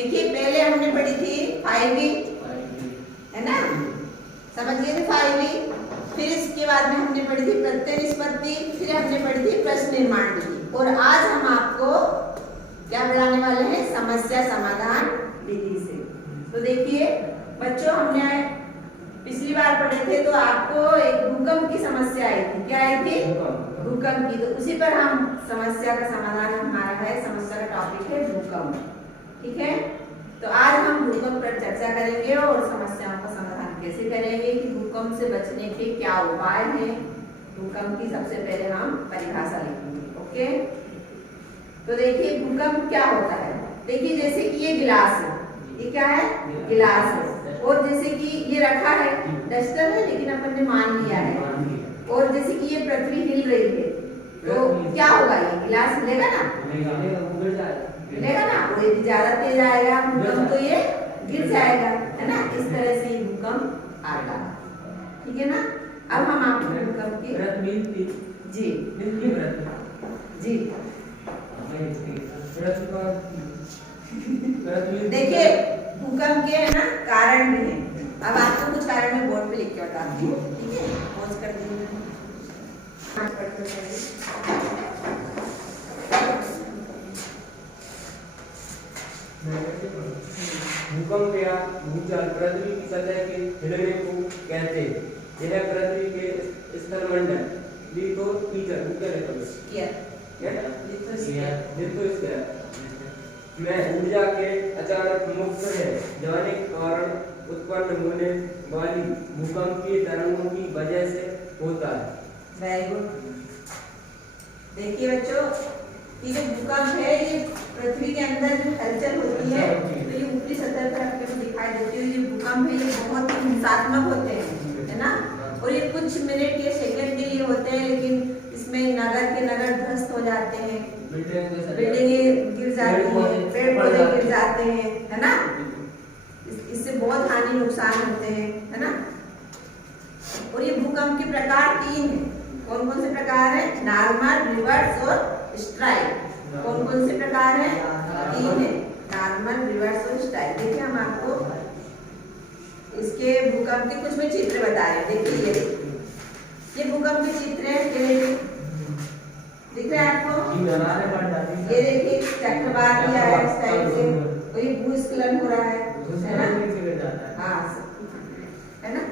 देखिए पहले हमने पढ़ी थी 5V, है ना, समझ गए थे 5V। फिर इसके बाद में हमने पढ़ी थी प्रत्यय निष्पत्ति, फिर हमने पढ़ी थी प्रश्न निर्माण विधि, और आज हम आपको क्या पढ़ाने वाले हैं, समस्या समाधान विधि से। तो देखिए बच्चों, हमने पिछली बार पढ़े थे तो आपको एक भूकंप की समस्या आई थी। क्या आई थी? भूकंप की। तो उसी पर हम समस्या का समाधान हमारा है, समस्या का टॉपिक है भूकंप। ठीक है, तो आज हम भूकंप पर चर्चा करेंगे और समस्याओं का समाधान कैसे करेंगे, कि भूकंप से बचने के क्या उपाय हैं। भूकंप की सबसे पहले हम परिभाषा लिखेंगे। ओके, तो देखिए भूकंप क्या होता है। देखिए जैसे कि ये गिलास है, ये क्या है, गिलास है, और जैसे कि ये रखा है, डस्टर है लेकिन अपन ने मान लिया है, और जैसे कि ये पृथ्वी हिल रही है, तो क्या होगा, ये गिलास हिलेगा ना, हिलेगा ना, वो यदि ज्यादा तेज आएगा भूकंप तो ये गिर जाएगा, है ना। इस तरह से ये भूकंप आएगा। ठीक है ना। अब हम आपको भूकंप की जी जी देखिए भूकंप के है ना कारण भी है। अब आपको कुछ कारण मैं बोर्ड पे लिख के बताती हूँ। ठीक है, पॉज कर दीजिए। भूकंप या भूचाल पृथ्वी की सतह के हिलने को कहते हैं। यह पृथ्वी के स्थलमंडल में ऊर्जा के अचानक मुक्त है जाने के कारण उत्पन्न होने वाली भूकंपीय तरंगों की वजह से होता है। Very good. देखिए बच्चों, ये जो भूकंप है ये पृथ्वी के अंदर जो हलचल होती है, तो ये ऊपरी सतह पर आपको दिखाई देती है। ये भूकंप है, ये बहुत ही हिंसात्मक होते हैं, है ना, और ये कुछ मिनट या सेकंड के लिए होते हैं, लेकिन इसमें नगर के नगर ध्वस्त हो जाते हैं, बिल्डिंगें गिर जाती हैं, पेड़ पौधे गिर जाते हैं, है ना। इससे बहुत हानि नुकसान होते हैं, है ना। और ये भूकंप के प्रकार 3 हैं। कौन कौन से प्रकार है? नॉर्मल, रिवर्स और स्ट्राइक। कौन कौन से प्रकार है? 3 है, नॉर्मल, रिवर्स और स्ट्राइक। देखिए हम आपको इसके भूकंप के कुछ में चित्र बता रहे हैं। देखिए ये भूकंप के चित्र है, दिख रहा है आपको? ये देखिए चक्रवात भी आया इस टाइप से, और ये भूस्खलन हो रहा है ना। हाँ, है ना।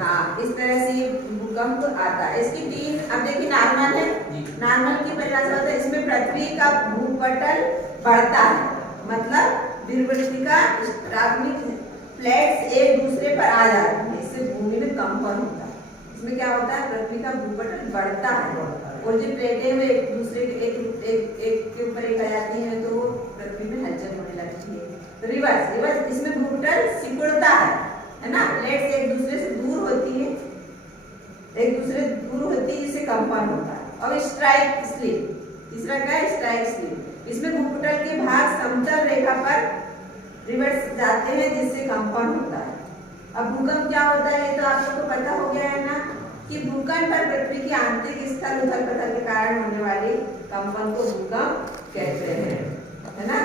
हाँ, इस तरह से ये भूकंप आता है। इसकी 3, अब देखिए नॉर्मल है, नॉर्मल की परिभाषा होता है, इसमें पृथ्वी का भूपटल बढ़ता है, मतलब विवर्तिका प्लेट्स एक दूसरे पर आ जाती है, इससे भूमि में कंपन होता है। इसमें क्या होता है, पृथ्वी का भूपटल बढ़ता है, और जो प्लेटें वे एक दूसरे के एक के ऊपर एक आ जाती हैं, तो पृथ्वी में हलचल होने लगती है। तो रिवर्स, इसमें भूपटल सिकुड़ता है ना, प्लेट्स एक दूसरे से दूर होती है, जिससे कंपन होता है। और स्ट्राइक स्लिप, तीसरा क्या है, स्ट्राइक स्लिप। इसमें भूपटल के भाग समतल रेखा पर रिवर्स जाते हैं, जिससे कंपन होता है। अब भूकंप क्या होता है, ये तो आप लोगों को पता हो गया है ना, कि भूकंप पर पृथ्वी की आंतरिक स्थल उथल पुथल के कारण होने वाले कंपन को भूकंप कहते हैं, है ना।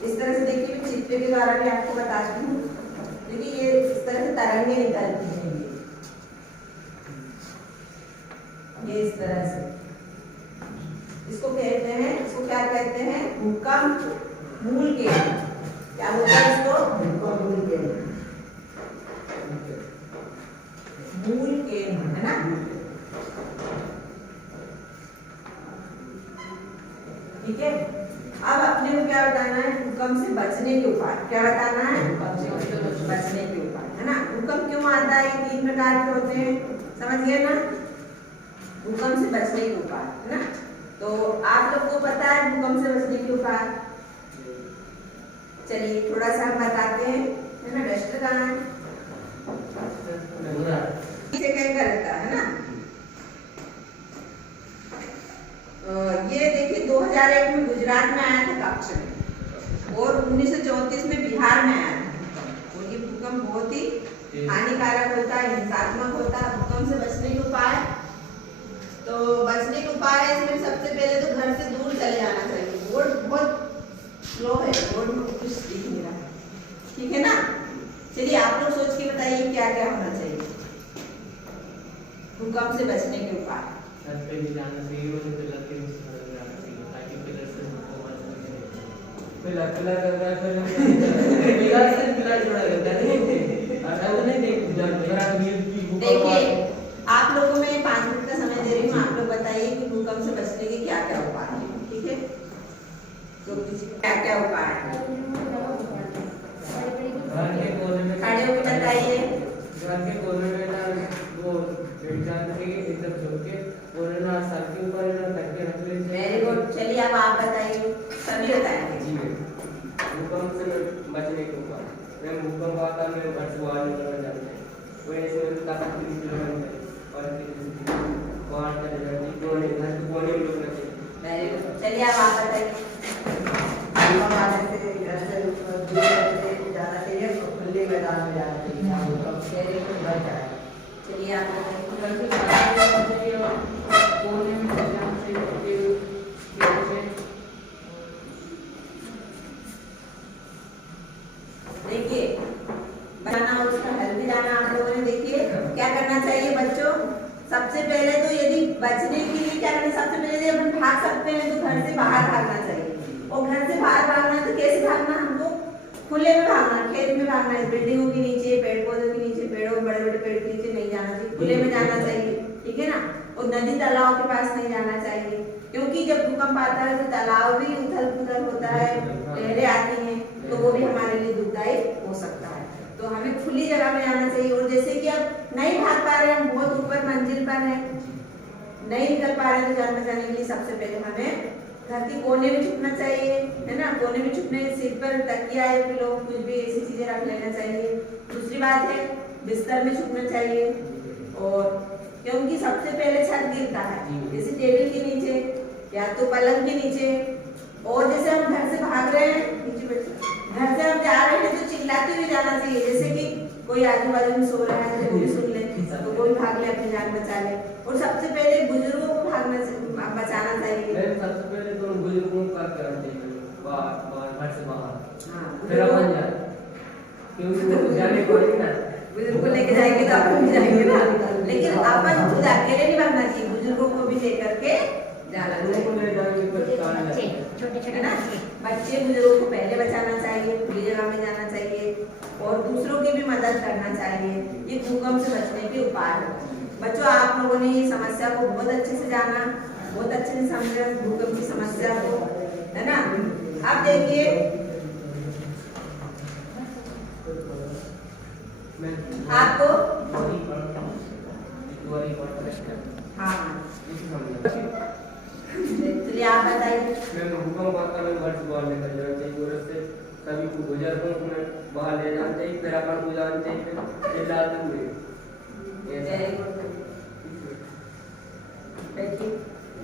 इस तरह से देखिए मैं चित्र के द्वारा भी आपको बताती हूँ। देखिए ये इस तरह से तरंगे निकलती हैं, ये इस तरह से, इसको कहते हैं, इसको क्या कहते हैं, भूकंप मूल केंद्र। क्या बोलते हैं इसको? भूकंप मूल केंद्र, मूल केंद्र, है ना। ठीक है, अब अपने को क्या बताना है, भूकंप से बचने के उपाय। क्या बताना है? भूकंप से बचने के उपाय, है ना। भूकंप क्यों आता है, ये 3 प्रकार के होते हैं, समझ गए ना। भूकंप से बचने के उपाय, है ना। तो आप लोग को पता है भूकंप से बचने के उपाय। चलिए थोड़ा सा हम बताते हैं, है ना। डस्टर कहाँ है? कहीं का रहता है ना। ये देखिए 2001 में गुजरात में आया था कक्ष में, और 1934 में बिहार में आया था। और ये भूकंप बहुत ही हानिकारक होता है, हिंसात्मक होता है। भूकंप से बचने के उपाय, तो बचने के उपाय इसमें सबसे पहले तो घर से दूर चले जाना चाहिए। बहुत स्लो है, बोर्ड में कुछ दिख नहीं रहा, ठीक है ना। चलिए आप लोग सोच के बताइए क्या क्या होना चाहिए भूकंप से बचने के उपाय। छत पे भी जाना चाहिए और पिलर के नीचे भी जाना चाहिए ताकि पिलर से हमको बच सके। पिलर जोड़ा रहता है नहीं देखिए आप लोगों को मैं 5 मिनट का समय दे रही हूँ, आप लोग बताइए कि भूकंप से बचने के क्या क्या उपाय हैं, ठीक है। तो क्या क्या उपाय है घर के कोने में खड़े होकर बताइए। घर के कोने में ना वो जान के एकदम झुक के और ना सर के ऊपर ना करके रख ले। वेरी गुड, चलिए अब आप बताइए, सभी बताएंगे। जी भूकंप से बचने के उपाय। मैं भूकंप आता है मेरे घर से बाहर निकलना चाहते हैं, वो ऐसे में ताकत की जरूरत है और बाहर चले जाते कोने घर के कोने में रुकना चाहिए। वेरी गुड, चलिए अब आप बताइए। घर से दूर जाना चाहिए और खुले मैदान में जाना चाहिए, वेरी गुड, बच जाए। चलिए आप बताइए। घर से बाहर जाना चाहिए और कोने में जाना चाहिए। देखिए बनाना और उसका हल भी जाना आप लोगों ने। देखिए क्या करना चाहिए बच्चों, सबसे पहले तो यदि बचने के लिए क्या करना, सबसे पहले यदि अपन भाग सकते हैं तो घर से बाहर भागना चाहिए। और घर से बाहर भागना तो कैसे भागना, हमको खुले में भागना, खेत में भागना है, बिल्डिंगों के नीचे, पेड़ पौधों के नीचे, पेड़ों बड़े बड़े पेड़ के नीचे नहीं जाना चाहिए, खुले में जाना चाहिए, ठीक है ना। और नदी तालाब के पास नहीं जाना चाहिए, क्योंकि जब भूकंप आता है तो तालाब भी उथल पुथल होता है, लहरें आती हैं, तो वो भी हमारे लिए दुखदायी हो सकता है। तो हमें खुली जगह में जाना चाहिए। और जैसे कि अब नहीं भाग पा रहे हैं, हम बहुत ऊपर मंजिल पर हैं, नहीं निकल पा रहे हैं, तो जान बचाने के लिए सबसे पहले हमें घर के कोने में छुपना चाहिए, है ना। कोने में छुपने, सिर पर तकिया या पिलो कुछ भी ऐसी चीजें रख लेना चाहिए। दूसरी बात है बिस्तर में छुपना चाहिए, और क्योंकि सबसे पहले छत गिरता है, जैसे टेबल के नीचे या तो पलंग के नीचे। और जैसे हम घर से भाग रहे हैं, घर से हम जा रहे हैं तो चिल्लाते हुए जाना चाहिए, जैसे कि कोई आजू बाजू में सो रहा है तो वो भी सुन ले, तो कोई भाग ले, अपनी जान बचा ले। और सबसे पहले बुजुर्गों को बचाना चाहिए। सबसे पहले तो बुजुर्गों का करना चाहिए बाहर घर से बाहर, हाँ, फिर अपन जाए, क्योंकि वो जाने को नहीं ना। बुजुर्ग को लेके जाएंगे तो अपन भी जाएंगे ना, लेकिन अपन खुद अकेले नहीं भागना चाहिए, बुजुर्गों को भी लेकर के जाना चाहिए, है ना। बच्चे बुजुर्गों को पहले बचाना चाहिए, खुली जगह में जाना चाहिए, और दूसरों की भी मदद करना चाहिए। ये भूकंप से बचने के उपाय होते हैं। बच्चों आप लोगों ने ये समस्या को बहुत अच्छे से जाना, बहुत अच्छे से समझा भूकंप की समस्या को, है ना। अब देखिए आपको हाँ चलिए आप बताइए। मैं भूकंप आता है घर से बाहर निकल जाना चाहिए, और उससे सभी को बुजुर्गों को मैं बाहर ले जाना चाहिए, फिर अपन को जाना चाहिए, फिर चिल्लाते हुए।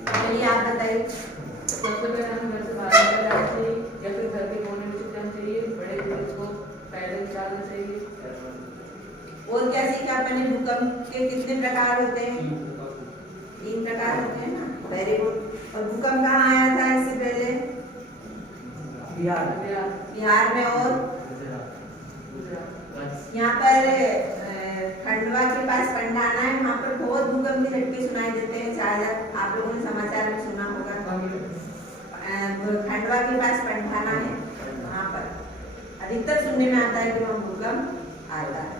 चलिए आप बताइए। सबसे पहले हमें घर से बाहर निकल जाना चाहिए या फिर घर के कोने में छुप जाना चाहिए, बड़े बुजुर्ग को पैदल चलना चाहिए। और क्या सीखा मैंने, भूकंप के कितने प्रकार होते हैं, 3 प्रकार होते हैं ना। Very good. और भूकंप कहाँ आया था इससे पहले, बिहार में, और यहाँ पर खंडवा के पास पंडाना है, वहाँ पर बहुत भूकंप के झटके सुनाई देते हैं, शायद आप लोगों ने समाचार में सुना होगा। खंडवा के पास पंडाना है, वहाँ पर अधिकतर सुनने में आता है कि वहाँ भूकंप आता है।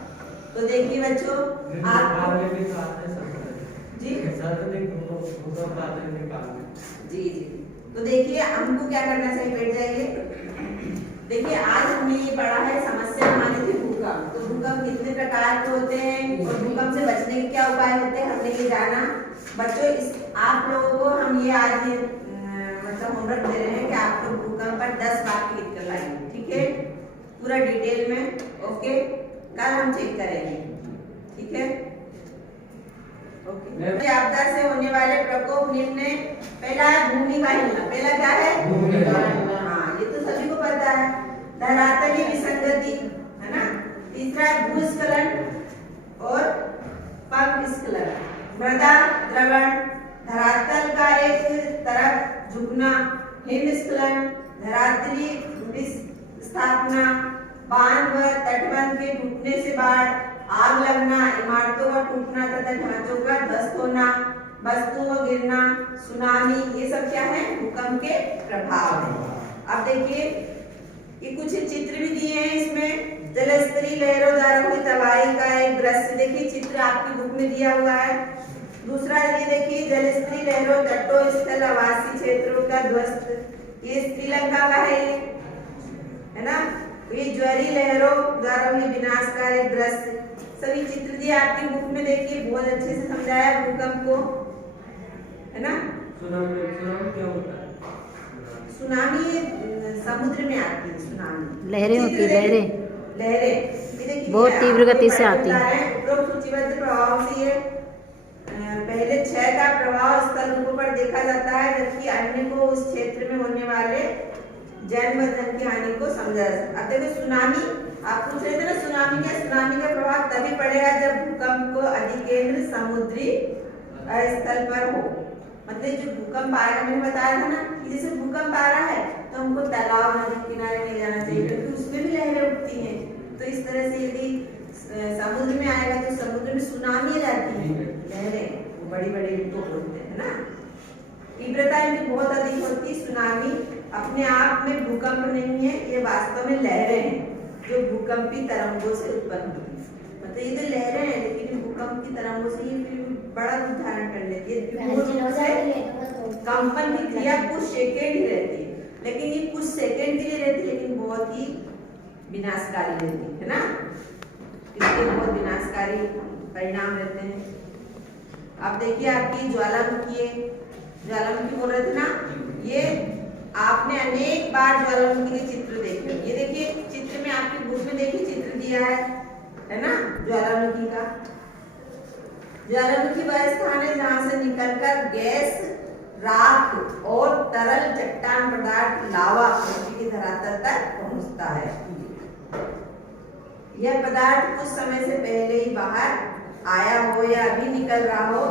तो देखिए बच्चों आप जी जी जी, तो देखिए हमको क्या करना चाहिए, बैठ जाइए। देखिए आज हमने ये पढ़ा है, समस्या हमारी थी भूकंप। तो भूकंप कितने प्रकार के होते हैं और भूकंप से बचने के क्या उपाय होते हैं, हमने ये जाना। बच्चों आप लोगों को हम ये आज मतलब होमवर्क दे रहे हैं कि आप लोग भूकंप पर 10 बार लिख कर लाएंगे, ठीक है, पूरा डिटेल में। ओके, कल हम चेक करेंगे, ठीक है। ओके। आपदा से होने वाले प्रकोप निम्न है। पहला है भूमि का हिलना। पहला क्या है, भूमि का हिलना। हाँ, ये तो सभी को पता है। धरातलीय विसंगति, है ना। तीसरा है भूस्खलन और पंखस्खलन। मृदा द्रवण, धरातल का एक तरफ झुकना, हिमस्खलन, धरातलीय विस्थापना, बांध व तटबंध के टूटने से बाढ़, आग लगना, इमारतों का टूटना तथा ढांचों का ध्वस्त होना, वस्तुओं का गिरना, सुनामी, ये सब क्या है? भूकंप के प्रभाव है। अब देखिए ये कुछ चित्र भी दिए हैं इसमें। जलस्तरीय लहरों द्वारा हुई तबाही का एक दृश्य, देखिए चित्र आपकी बुक में दिया हुआ है। दूसरा ये देखिए जलस्तरीय लहरों, तटों, स्थल, आवासीय क्षेत्रों का ध्वस्त, ये श्रीलंका का है ना। ये ज्वारीय लहरों द्वारा हुई विनाशकारी दृश्य, सभी चित्र दिए आपकी बुक में, देखिए बहुत अच्छे से समझाया भूकंप को, है ना। सुनामी क्या होता है? सुनामी समुद्र में आती है, सुनामी लहरें होती है, लहरें बहुत तीव्र गति से आती है। उपरोक्त सूचीबद्ध प्रभाव से ये पहले क्षय का प्रभाव स्थल रूपों पर देखा जाता है, जबकि अन्य को उस क्षेत्र में होने वाले जन व धन की हानि को समझा जा सकता है। अब देखो सुनामी, आप पूछ रहे थे ना सुनामी क्या? सुनामी का प्रभाव तभी पड़ेगा जब भूकंप को अधिकेंद्र समुद्री स्थल पर हो। मतलब जो भूकंप आएगा, मैंने बताया था ना कि जैसे भूकंप आ रहा है तो हमको तालाब नदी किनारे ले जाना चाहिए, क्योंकि उसमें भी लहरें उठती हैं। तो इस तरह से यदि समुद्र में आएगा तो समुद्र में सुनामी रहती है, लहरें वो बड़ी बड़ी होते हैं ना, तीव्रता इनकी बहुत अधिक होती है। सुनामी अपने आप में भूकंप नहीं है, ये वास्तव में लहरें हैं जो भूकंपी तरंगों से उत्पन्न होती है। मतलब ये तो लहरें हैं, लेकिन भूकंप की तरंगों से ये फिर बड़ा रूप धारण कर लेती है। कंपन की क्रिया कुछ सेकेंड ही रहती है, लेकिन ये कुछ सेकेंड के लिए रहती है, लेकिन बहुत ही विनाशकारी रहती है ना। इसके बहुत विनाशकारी परिणाम रहते हैं। अब देखिए आपकी ज्वालामुखी बोल रहे थे ना, ये आपने अनेक बार ज्वालामुखी के चित्र देखे। ये देखिए चित्र में आपकी बुक में देखिए चित्र दिया है ना ज्वालामुखी का। ज्वालामुखी वह स्थान है जहां से निकलकर गैस, राख और तरल चट्टान पदार्थ लावा पृथ्वी की धरातल तक पहुंचता है। यह पदार्थ कुछ समय से पहले ही बाहर आया हो या अभी निकल रहा हो,